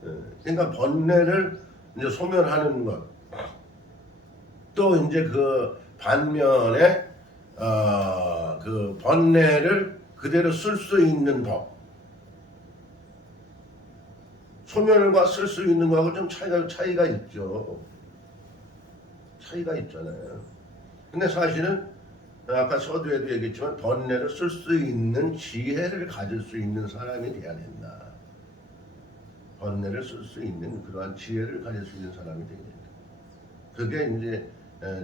그러니까 번뇌를 이제 소멸하는 것. 또 이제 그 반면에 그 번뇌를 그대로 쓸 수 있는 법. 소멸과 쓸 수 있는 거하고 좀 차이가 있죠. 차이가 있잖아요. 근데 사실은 아까 서두에도 얘기했지만 번뇌를 쓸 수 있는 지혜를 가질 수 있는 사람이 돼야 된다. 번뇌를 쓸 수 있는 그러한 지혜를 가질 수 있는 사람이 돼야 된다. 그게 이제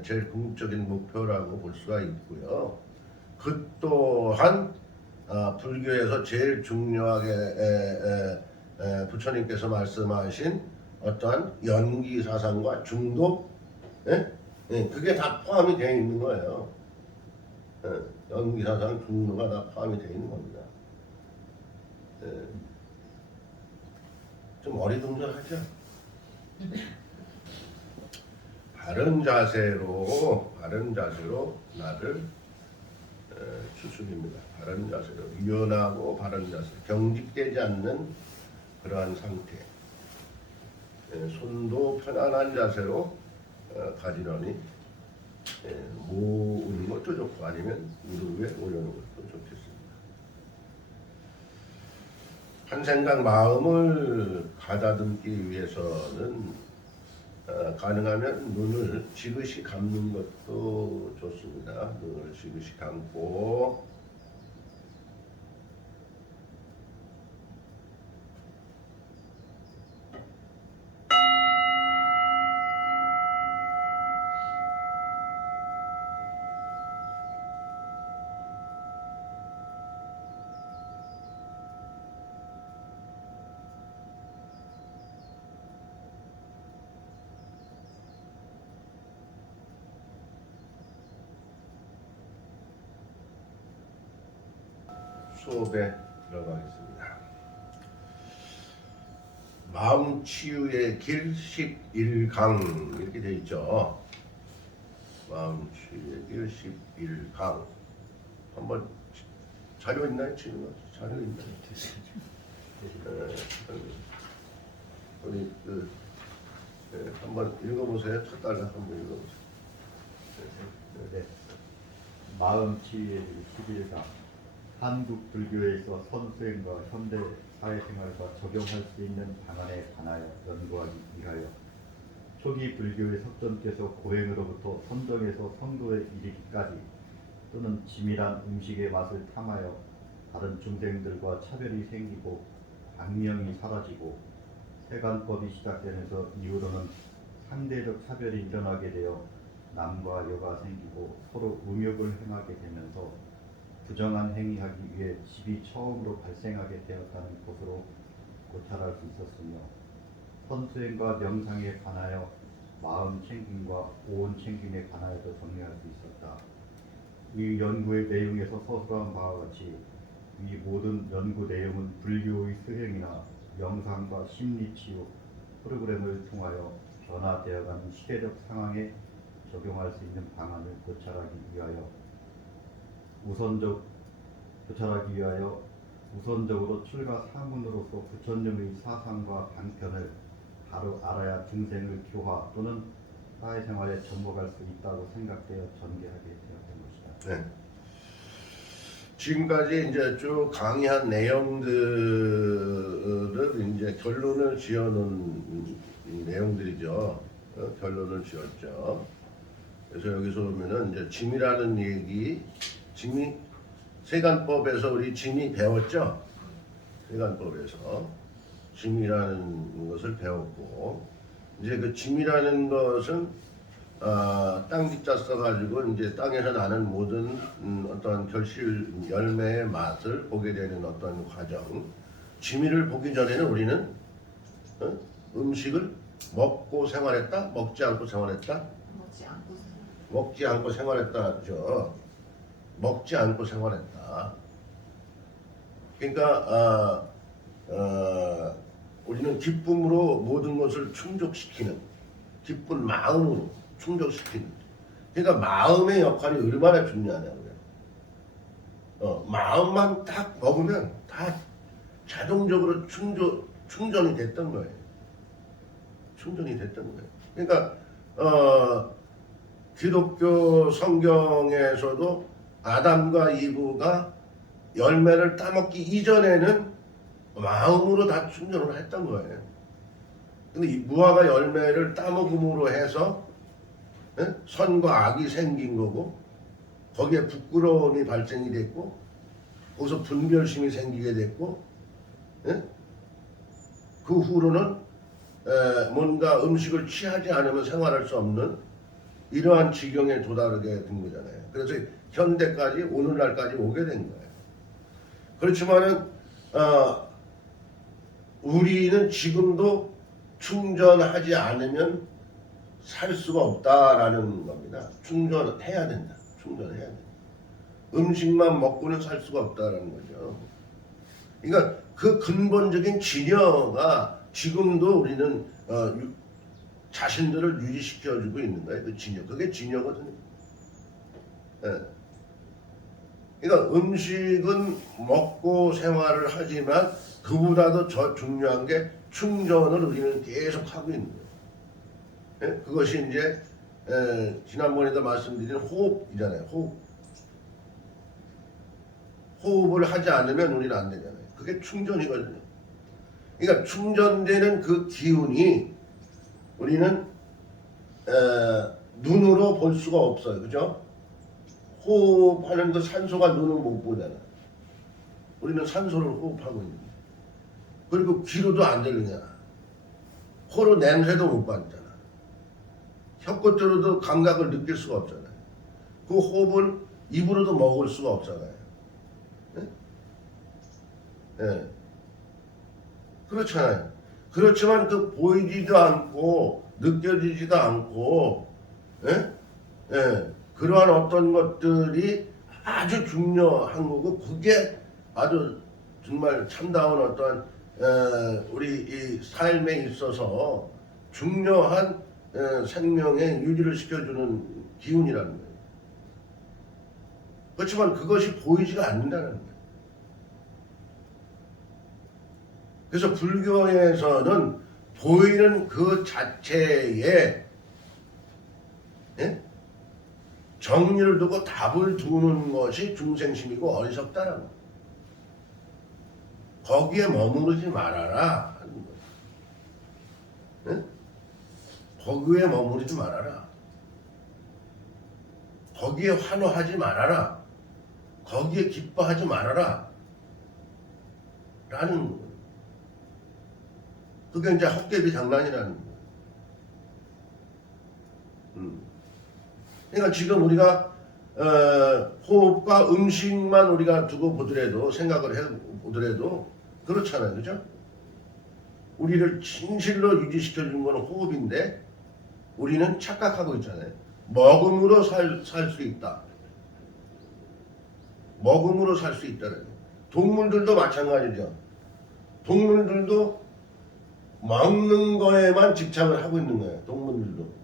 제일 궁극적인 목표라고 볼 수가 있고요. 그 또한 불교에서 제일 중요하게 부처님께서 말씀하신 어떠한 연기 사상과 중독, 그게 다 포함이 되어 있는 거예요. 연기 사상, 중독가 다 포함이 되어 있는 겁니다. 좀 어리둥절하죠. 바른 자세로 나를 추스립니다. 바른 자세로 유연하고 바른 자세, 경직되지 않는 그러한 상태, 손도 편안한 자세로 가지런히 모으는 것도 좋고 아니면 무릎에 올려놓는 것도 좋겠습니다. 한 생각 마음을 가다듬기 위해서는 가능하면 눈을 지그시 감는 것도 좋습니다. 눈을 지그시 감고 수업에 들어가겠습니다. 마음 치유의 길 11강 이렇게 되어 있죠. 마음 치유의 길 11강. 한번 자료 있나요? 지금 자료 있나요? 우리 한번 읽어보세요. 첫 달에 한번 읽어보세요. 네. 마음 치유의 길 11강. 한국 불교에서 선수행과 현대 사회생활과 적용할 수 있는 방안에 관하여 연구하기 위하여 초기 불교의 석존께서 고행으로부터 선정에서 성도에 이르기까지 또는 지밀한 음식의 맛을 탐하여 다른 중생들과 차별이 생기고 악명이 사라지고 세간법이 시작되면서 이후로는 상대적 차별이 일어나게 되어 남과 여가 생기고 서로 음욕을 행하게 되면서 부정한 행위하기 위해 집이 처음으로 발생하게 되었다는 것으로 고찰할 수 있었으며 선수행과 명상에 관하여 마음 챙김과 오온 챙김에 관하여도 정리할 수 있었다. 이 연구의 내용에서 서술한 바와 같이 이 모든 연구 내용은 불교의 수행이나 명상과 심리치유 프로그램을 통하여 변화되어가는 시대적 상황에 적용할 수 있는 방안을 고찰하기 위하여 우선적으로 출가 사문으로서 부처님의 사상과 방편을 바로 알아야 중생을 교화 또는 사회생활에 접목할 수 있다고 생각되어 전개하게 되었던 것이다. 네. 지금까지 이제 쭉 강의한 내용들을 이제 결론을 지어놓은 내용들이죠. 결론을 지었죠. 그래서 여기서 보면은 이제 짐이라는 얘기, 짐이 세간법에서 우리 짐이 배웠죠. 세간법에서 짐이라는 것을 배웠고 이제 그 짐이라는 것은 땅 기자 써가지고 이제 땅에서 나는 모든 어떤 결실 열매의 맛을 보게 되는 어떤 과정. 지미를 보기 전에는 우리는 음식을 먹고 생활했다, 먹지 않고 생활했다. 먹지 않고 생활했다죠. 먹지 않고 생활했다. 그러니까 우리는 기쁨으로 모든 것을 충족시키는 기쁜 마음으로 충족시키는. 그러니까 마음의 역할이 얼마나 중요하냐고요. 마음만 딱 먹으면 다 자동적으로 충전이 됐던 거예요. 충전이 됐던 거예요. 그러니까 기독교 성경에서도 아담과 이브가 열매를 따먹기 이전에는 마음으로 다 충전을 했던 거예요. 근데 이 무화과 열매를 따먹음으로 해서 선과 악이 생긴 거고, 거기에 부끄러움이 발생이 됐고, 거기서 분별심이 생기게 됐고, 그 후로는 뭔가 음식을 취하지 않으면 생활할 수 없는 이러한 지경에 도달하게 된 거잖아요. 그래서 현대까지 오늘날까지 오게 된 거예요. 그렇지만은 우리는 지금도 충전하지 않으면 살 수가 없다라는 겁니다. 충전해야 된다. 충전해야 된다. 음식만 먹고는 살 수가 없다라는 거죠. 그러니까 그 근본적인 진여가 지금도 우리는 자신들을 유지시켜주고 있는 거예요. 그 진여. 그게 진여거든요. 예. 그러니까 음식은 먹고 생활을 하지만 그보다도 더 중요한 게 충전을 우리는 계속 하고 있는 거예요. 예? 그것이 이제 지난번에도 말씀드린 호흡이잖아요. 호흡을 하지 않으면 우리는 안 되잖아요. 그게 충전이거든요. 그러니까 충전되는 그 기운이 우리는 눈으로 볼 수가 없어요. 그죠? 호흡하는 그 산소가 눈으로 못 보잖아. 우리는 산소를 호흡하고 있는 거야. 그리고 귀로도 안 들리잖아. 코로 냄새도 못 받잖아. 혀끝으로도 감각을 느낄 수가 없잖아요. 그 호흡을 입으로도 먹을 수가 없잖아요. 네? 네. 그렇잖아요. 그렇지만 그 보이지도 않고 느껴지지도 않고, 예? 예. 그러한 어떤 것들이 아주 중요한 거고, 그게 아주 정말 참다운 어떤 우리 이 삶에 있어서 중요한 생명의 유지를 시켜주는 기운이라는 거예요. 그렇지만 그것이 보이지가 않는다는 거예요. 그래서 불교에서는 보이는 그 자체에 정리를 두고 답을 두는 것이 중생심이고 어리석다는 거예요. 거기에 머무르지 말아라 하는 거예요. 거기에 머무르지 말아라. 거기에 환호하지 말아라. 거기에 기뻐하지 말아라. 라는 거예요. 그게 이제 헛개비 장난이라는 거예요. 그러니까 지금 우리가 호흡과 음식만 우리가 두고 보더라도, 생각을 해 보더라도 그렇잖아요. 그죠? 우리를 진실로 유지시켜주는 것은 호흡인데 우리는 착각하고 있잖아요. 먹음으로 살 수 있다. 먹음으로 살 수 있다는 거예요. 동물들도 마찬가지죠. 동물들도 먹는 거에만 집착을 하고 있는 거예요. 동물들도.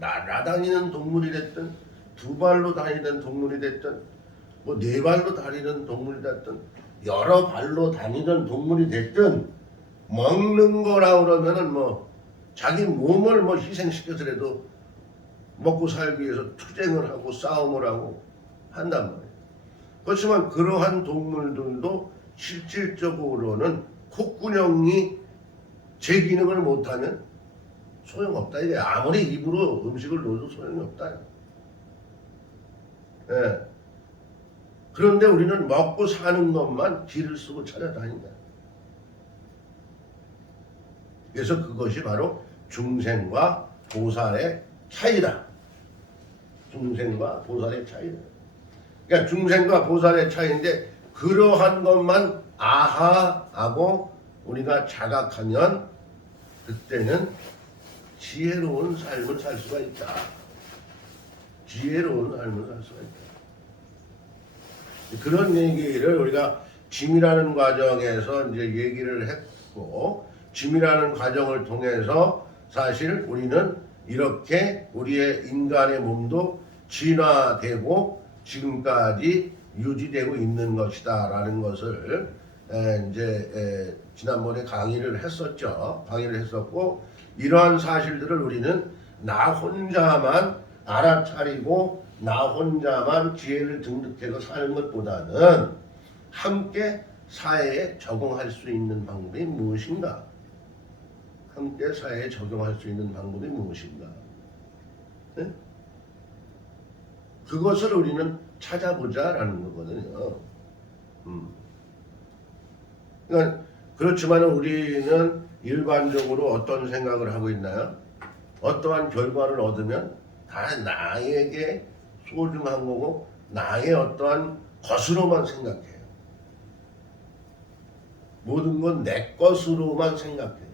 날아다니는 동물이 됐든, 두 발로 다니는 동물이 됐든, 뭐 네 발로 다니는 동물이 됐든, 여러 발로 다니는 동물이 됐든, 먹는 거라 그러면은 뭐 자기 몸을 뭐 희생시켜서라도 먹고 살기 위해서 투쟁을 하고 싸움을 하고 한단 말이에요. 그렇지만 그러한 동물들도 실질적으로는 콧구녕이 제 기능을 못하면 소용없다. 이게 아무리 입으로 음식을 넣어도 소용이 없다. 예. 그런데 우리는 먹고 사는 것만 길을 쓰고 찾아다닌다. 그래서 그것이 바로 중생과 보살의 차이다. 중생과 보살의 차이다. 그러니까 중생과 보살의 차이인데, 그러한 것만 아하하고 우리가 자각하면 그때는 지혜로운 삶을 살 수가 있다. 지혜로운 삶을 살 수가 있다. 그런 얘기를 우리가 짐이라는 과정에서 이제 얘기를 했고, 짐이라는 과정을 통해서 사실 우리는 이렇게 우리의 인간의 몸도 진화되고 지금까지 유지되고 있는 것이다라는 것을 이제 지난번에 강의를 했었죠. 강의를 했었고, 이러한 사실들을 우리는 나 혼자만 알아차리고 나 혼자만 지혜를 등득해서 사는 것보다는 함께 사회에 적용할 수 있는 방법이 무엇인가? 함께 사회에 적용할 수 있는 방법이 무엇인가? 네? 그것을 우리는 찾아보자라는 거거든요. 그러니까 그렇지만 우리는 일반적으로 어떤 생각을 하고 있나요? 어떠한 결과를 얻으면 다 나에게 소중한 거고 나의 어떠한 것으로만 생각해요. 모든 건 내 것으로만 생각해요.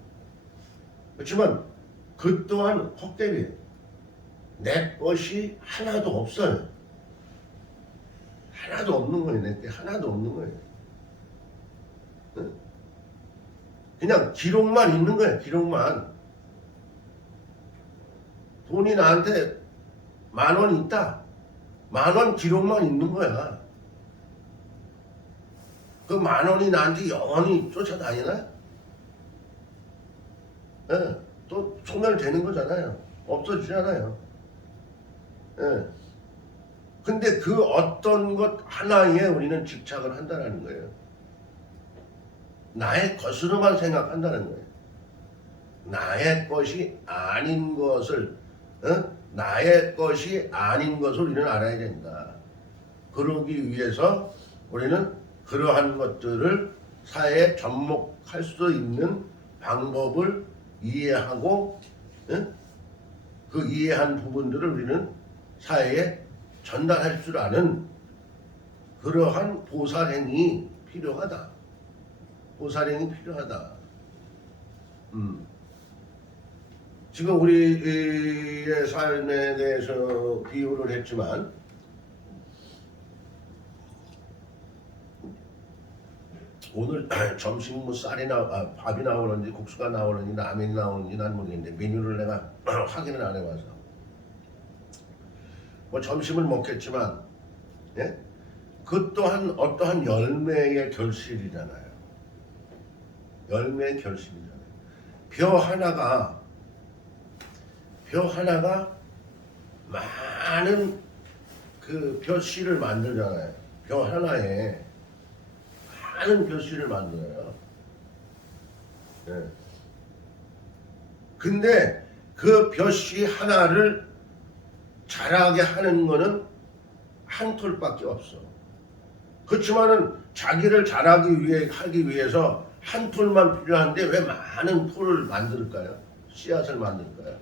그렇지만 그 또한 헛되게 내 것이 하나도 없어요. 하나도 없는 거예요. 내 게 하나도 없는 거예요. 응? 그냥 기록만 있는 거예요. 기록만. 돈이 나한테 10,000원 있다. 10,000원 기록만 있는 거야. 그 10,000원이 나한테 영원히 쫓아다니나? 예, 또 소멸되는 거잖아요. 없어지잖아요. 예. 근데 그 어떤 것 하나에 우리는 집착을 한다는 거예요. 나의 것으로만 생각한다는 거예요. 나의 것이 아닌 것을, 나의 것이 아닌 것을 우리는 알아야 된다. 그러기 위해서 우리는 그러한 것들을 사회에 접목할 수 있는 방법을 이해하고, 그 이해한 부분들을 우리는 사회에 전달할 줄 아는 그러한 보살행이 필요하다. 보살행이 필요하다. 지금 우리의 삶에 대해서 비유를 했지만 오늘 점심 뭐 밥이 나오는지 국수가 나오는지 라면이 나오는지 난 모르겠는데 메뉴를 내가 확인을 안 해봐서 뭐 점심을 먹겠지만 예? 그 또한 어떠한 열매의 결실이잖아요. 열매의 결실이잖아요. 벼 하나가 많은 그 벼씨를 만들잖아요. 벼 하나에 많은 벼씨를 만들어요. 예. 근데 그 벼씨 하나를 자라게 하는 거는 한 톨밖에 없어. 그렇지만은 자기를 하기 위해서 한 톨만 필요한데 왜 많은 톨을 만들까요? 씨앗을 만들까요?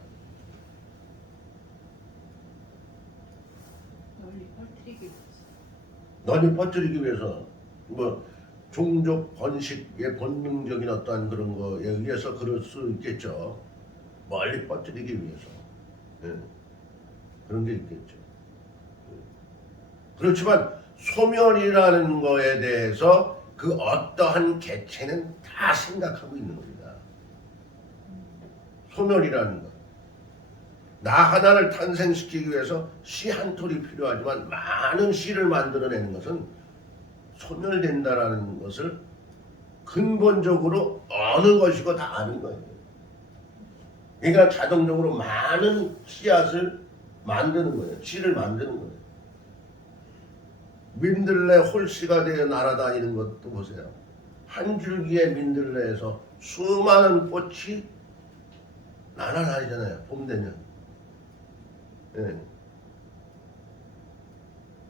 널리 퍼뜨리기 위해서 뭐 종족 번식의 본능적인 어떠한 그런 거에 의해서 그럴 수 있겠죠. 멀리 퍼뜨리기 위해서. 예. 그런 게 있겠죠. 그렇지만 소멸이라는 거에 대해서 그 어떠한 개체는 다 생각하고 있는 겁니다. 소멸이라는 것. 나 하나를 탄생시키기 위해서 씨 한 톨이 필요하지만 많은 씨를 만들어내는 것은 소멸된다라는 것을 근본적으로 어느 것이고 다 아는 거예요. 그러니까 자동적으로 많은 씨앗을 만드는 거예요. 씨를 만드는 거예요. 민들레 홀씨가 되어 날아다니는 것도 보세요. 한 줄기의 민들레에서 수많은 꽃이 날아다니잖아요. 봄 되면. 예.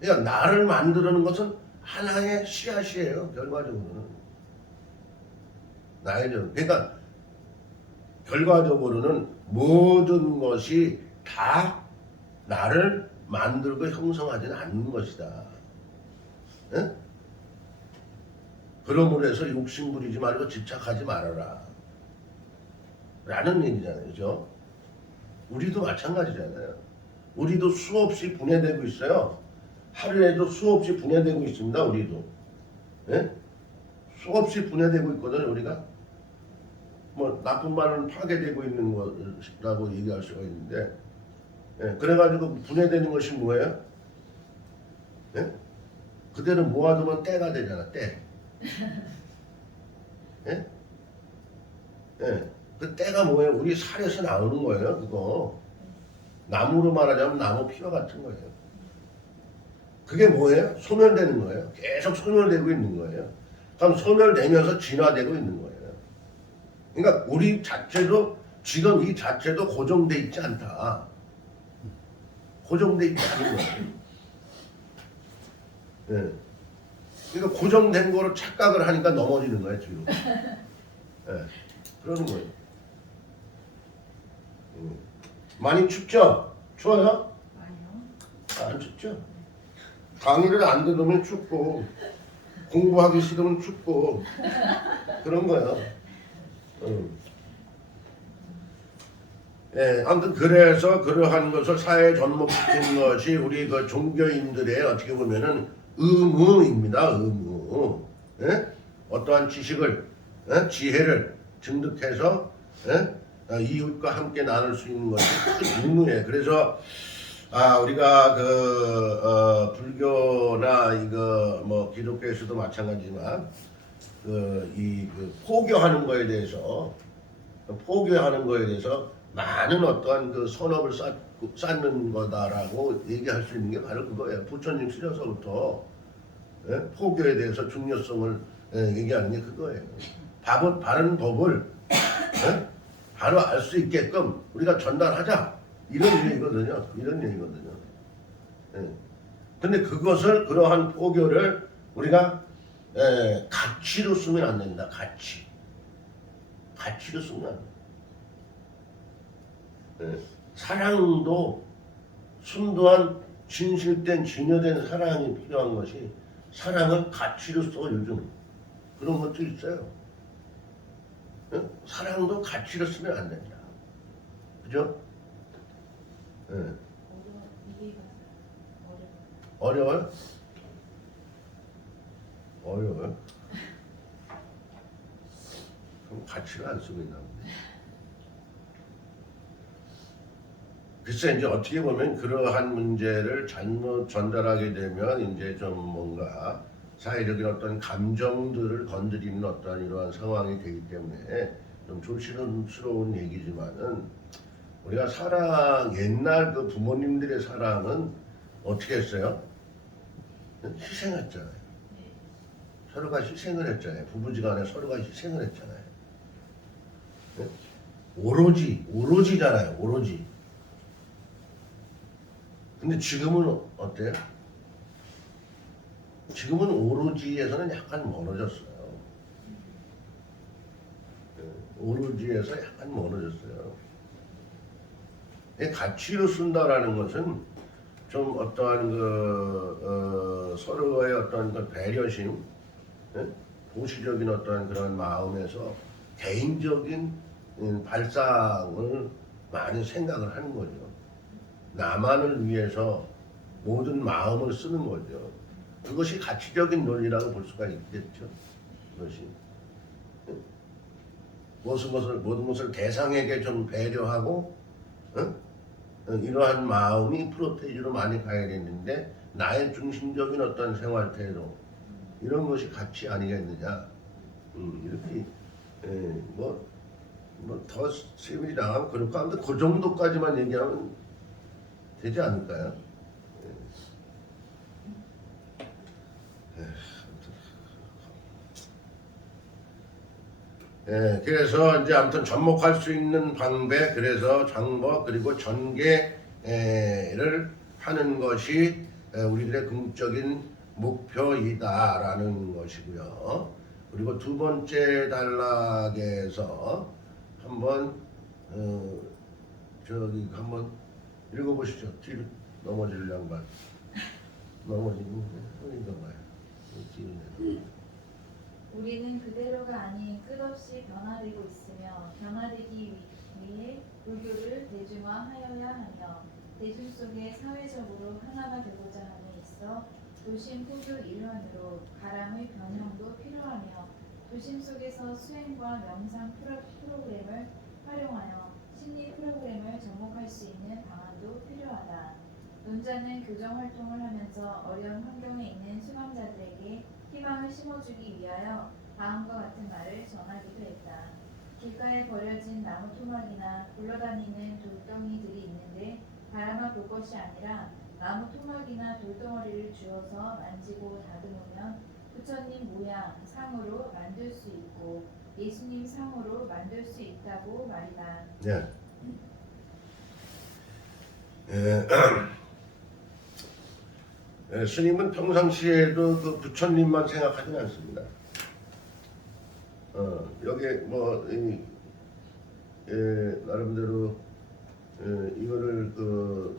그러니까 나를 만드는 것은 하나의 씨앗이에요. 결과적으로는. 그러니까 결과적으로는 모든 것이 다 나를 만들고 형성하지는 않는 것이다. 예? 그러므로 해서 욕심 부리지 말고 집착하지 말아라. 라는 얘기잖아요. 그죠? 우리도 마찬가지잖아요. 우리도 수없이 분해되고 있어요. 하루에도 수없이 분해되고 있습니다. 우리도. 예? 수없이 분해되고 있거든요. 우리가. 뭐 나쁜 말은 파괴되고 있는 것이라고 얘기할 수가 있는데 예? 그래가지고 분해되는 것이 뭐예요? 예? 그대로 모아두면 때가 되잖아. 때. 예? 예. 그 때가 뭐예요? 우리 살에서 나오는 거예요. 그거 나무로 말하자면 나무 피와 같은 거예요. 그게 뭐예요? 소멸되는 거예요. 계속 소멸되고 있는 거예요. 그럼 소멸되면서 진화되고 있는 거예요. 그러니까 우리 자체도 지금 이 자체도 고정돼 있지 않다. 고정돼 있지 않은 거예요. 예. 그러니까 고정된 거로 착각을 하니까 넘어지는 거예요, 뒤로. 예. 그러는 거예요. 많이 춥죠? 추워요? 아니요. 안 춥죠? 강의를 안 들으면 춥고 공부하기 싫으면 춥고 그런 거예요. 예, 아무튼 그래서 그러한 것을 사회에 접목시킨 것이 우리 그 종교인들의 어떻게 보면은 의무입니다. 의무. 예? 어떠한 지식을, 예? 지혜를 증득해서 예? 이웃과 함께 나눌 수 있는 것이 큰 의무예요. 그래서 우리가 불교나 이거 뭐 기독교에서도 마찬가지지만 포교하는 거에 대해서 많은 어떠한 그 선업을 쌓는 거다라고 얘기할 수 있는 게 바로 그거예요. 부처님 시려서부터 예? 포교에 대해서 중요성을 얘기하는 게 그거예요. 바른 법을 예? 바로 알 수 있게끔 우리가 전달하자. 이런 얘기거든요. 예. 근데 그러한 포교를 우리가 가치로 쓰면 안 된다. 가치로 쓰면 안 된다. 사랑도 순도한 진실된 진여된 사랑이 필요한 것이 사랑을 가치로 써 요즘 그런 것도 있어요. 사랑도 가치로 쓰면 안 된다. 그죠? 어려워요? 어려워요? 그럼 가치를 안 쓰고 있나 보네. 글쎄 이제 어떻게 보면 그러한 문제를 잘못 전달하게 되면 이제 좀 뭔가 사회적인 어떤 감정들을 건드리는 어떤 이러한 상황이 되기 때문에 좀 조심스러운 얘기지만은 우리가 옛날 그 부모님들의 사랑은 어떻게 했어요? 희생했잖아요. 서로가 희생을 했잖아요. 부부지간에 서로가 희생을 했잖아요. 오로지잖아요. 오로지. 근데 지금은 어때요? 지금은 오로지에서는 약간 멀어졌어요. 오로지에서 약간 멀어졌어요. 가치로 쓴다라는 것은 좀 어떠한 서로의 어떤 그 배려심, 도시적인 어떤 그런 마음에서 개인적인 발상을 많이 생각을 하는 거죠. 나만을 위해서 모든 마음을 쓰는 거죠. 그것이 가치적인 논리라고 볼 수가 있겠죠. 그것이 모든 것을 대상에게 좀 배려하고 이러한 마음이 프로테이지로 많이 가야 되는데 나의 중심적인 어떤 생활 태도 이런 것이 가치 아니겠느냐. 이렇게 뭐 더 세밀히 나가면 그럴까 하는데 그 정도까지만 얘기하면 되지 않을까요? 그래서 이제 아무튼 접목할 수 있는 방배, 그래서 장법 그리고 전개를 하는 것이 우리들의 궁극적인 목표이다라는 것이고요. 그리고 두 번째 단락에서 한번 한번 읽어보시죠. 뒤로 넘어질 양반. 넘어지는 게 봐요. 우리는 그대로가 아닌 끝없이 변화되고 있으며 변화되기 위해 불교를 대중화하여야 하며 대중 속에 사회적으로 하나가 되고자 함에 있어 도심 포교 일환으로 가람의 변형도 필요하며 도심 속에서 수행과 명상 프로그램을 활용하여 심리 프로그램을 접목할 수 있는 방안도 필요하다. 논자는 교정 활동을 하면서 어려운 환경에 있는 수감자들에게 희망을 심어주기 위하여 다음과 같은 말을 전하기도 했다. 길가에 버려진 나무 토막이나 굴러다니는 돌덩이들이 있는데 바라만 볼 것이 아니라 나무 토막이나 돌덩어리를 주워서 만지고 다듬으면 부처님 모양 상으로 만들 수 있고 예수님 상으로 만들 수 있다고 말이다. 네. 스님은 평상시에도 그 부처님만 생각하지는 않습니다. 여기에 뭐 나름대로 이거를 그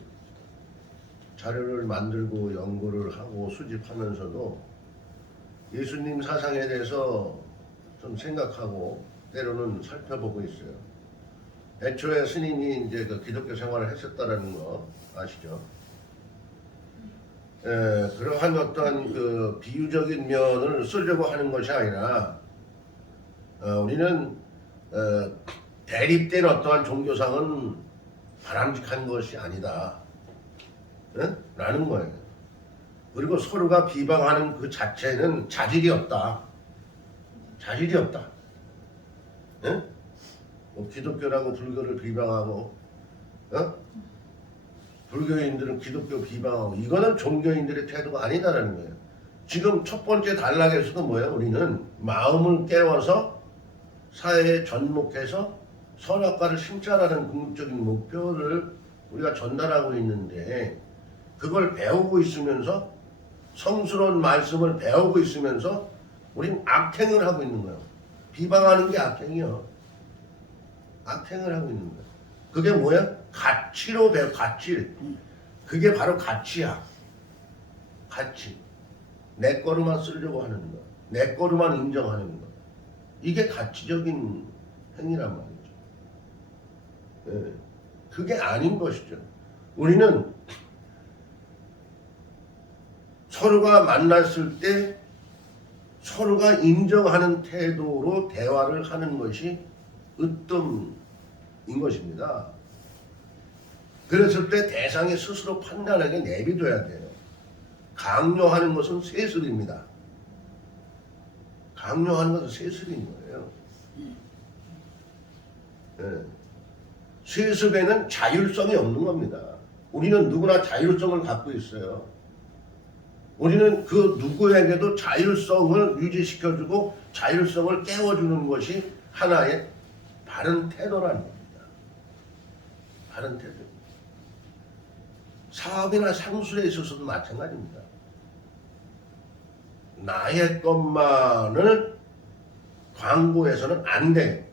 자료를 만들고 연구를 하고 수집하면서도 예수님 사상에 대해서 좀 생각하고 때로는 살펴보고 있어요. 애초에 스님이 이제 그 기독교 생활을 했었다라는 거 아시죠? 그러한 어떤 그 비유적인 면을 쓰려고 하는 것이 아니라 우리는 대립된 어떠한 종교상은 바람직한 것이 아니다. 라는 거예요. 그리고 서로가 비방하는 그 자체는 자질이 없다. 자질이 없다. 뭐 기독교라고 불교를 비방하고, 불교인들은 기독교 비방하고, 이거는 종교인들의 태도가 아니다라는 거예요. 지금 첫 번째 단락에서도 뭐예요? 우리는 마음을 깨워서 사회에 전목해서 선악과를 심자라는 궁극적인 목표를 우리가 전달하고 있는데, 그걸 배우고 있으면서 성스러운 말씀을 배우고 있으면서 우린 악행을 하고 있는 거예요. 비방하는 게 악행이요. 악행을 하고 있는 거예요. 그게 뭐야? 가치로 배워. 가치. 그게 바로 가치야. 가치. 내 거로만 쓰려고 하는 거. 내 거로만 인정하는 거. 이게 가치적인 행위란 말이죠. 그게 아닌 것이죠. 우리는 서로가 만났을 때 서로가 인정하는 태도로 대화를 하는 것이 으뜸인 것입니다. 그랬을 때 대상이 스스로 판단하게 내비둬야 돼요. 강요하는 것은 세습입니다. 강요하는 것은 세습인 거예요. 세습에는 자율성이 없는 겁니다. 우리는 누구나 자율성을 갖고 있어요. 우리는 그 누구에게도 자율성을 유지시켜주고 자율성을 깨워주는 것이 하나의 바른 태도라는 겁니다. 바른 태도. 사업이나 상술에 있어서도 마찬가지입니다. 나의 것만을 광고해서는 안 돼.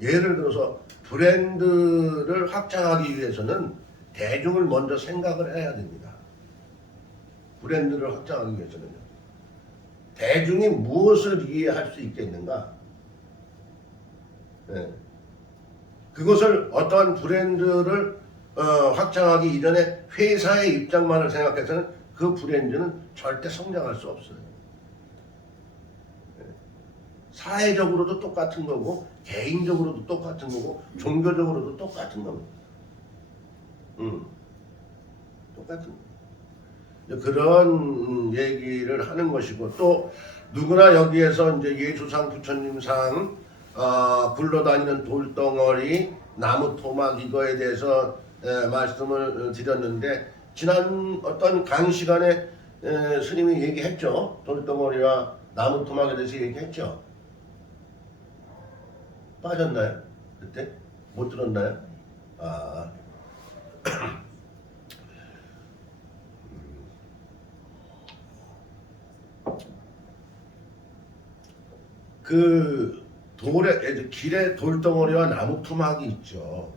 예를 들어서 브랜드를 확장하기 위해서는 대중을 먼저 생각을 해야 됩니다. 브랜드를 확장하기 위해서는요. 대중이 무엇을 이해할 수 있겠는가? 그것을 어떠한 브랜드를 확장하기 이전에 회사의 입장만을 생각해서는 그 브랜드는 절대 성장할 수 없어요. 사회적으로도 똑같은 거고 개인적으로도 똑같은 거고 종교적으로도 똑같은 겁니다. 똑같은 거. 그런 얘기를 하는 것이고 또 누구나 여기에서 이제 예수상 부처님상 굴러다니는 돌덩어리 나무 토막 이거에 대해서 말씀을 드렸는데 지난 어떤 강의 시간에 스님이 얘기했죠. 돌덩어리와 나무 토막에 대해서 얘기했죠. 빠졌나요? 그때? 못 들었나요? 그 길에 돌덩어리와 나무 토막이 있죠.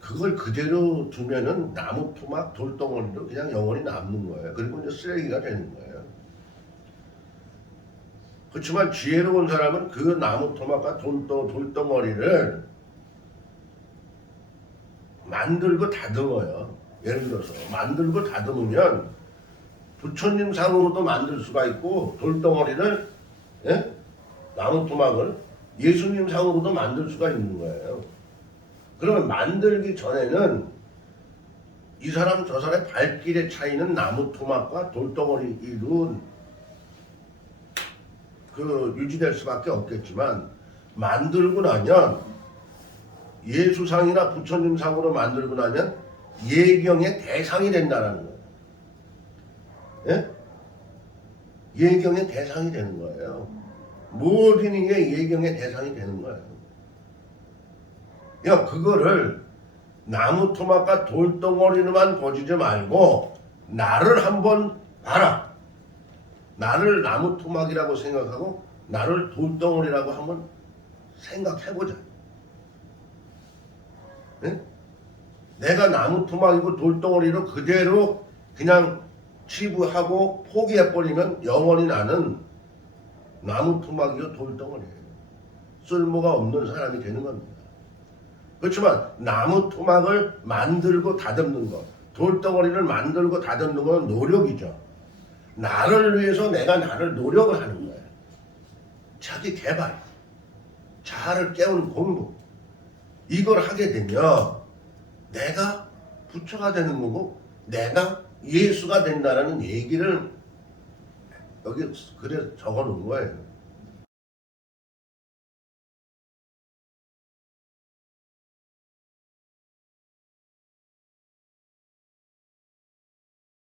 그걸 그대로 두면은 나무 토막 돌덩어리도 그냥 영원히 남는 거예요. 그리고 이제 쓰레기가 되는 거예요. 그렇지만 지혜로운 사람은 그 나무 토막과 돌덩어리를 만들고 다듬어요. 예를 들어서 만들고 다듬으면 부처님 상으로도 만들 수가 있고 돌덩어리를 나무 토막을 예수님 상으로도 만들 수가 있는 거예요. 그러면 만들기 전에는 이 사람 저 사람의 발길의 차이는 나무 토막과 돌덩어리로 유지될 수밖에 없겠지만 만들고 나면 예수상이나 부처님상으로 만들고 나면 예경의 대상이 된다는 거예요. 예? 예경의 대상이 되는 거예요. 모든 이게 예경의 대상이 되는 거예요. 야, 그거를 나무 토막과 돌덩어리로만 보지 말고 나를 한번 봐라. 나를 나무 토막이라고 생각하고 나를 돌덩어리라고 한번 생각해보자. 예? 내가 나무 토막이고 돌덩어리로 그대로 그냥 치부하고 포기해버리면 영원히 나는 나무 토막이고 돌덩어리예요. 쓸모가 없는 사람이 되는 겁니다. 그렇지만 나무 토막을 만들고 다듬는 것, 돌덩어리를 만들고 다듬는 건 노력이죠. 나를 위해서 내가 나를 노력을 하는 거예요. 자기 개발, 자아를 깨우는 공부, 이걸 하게 되면 내가 부처가 되는 거고 내가 예수가 된다는 얘기를 여기 글에 적어 놓은 거예요.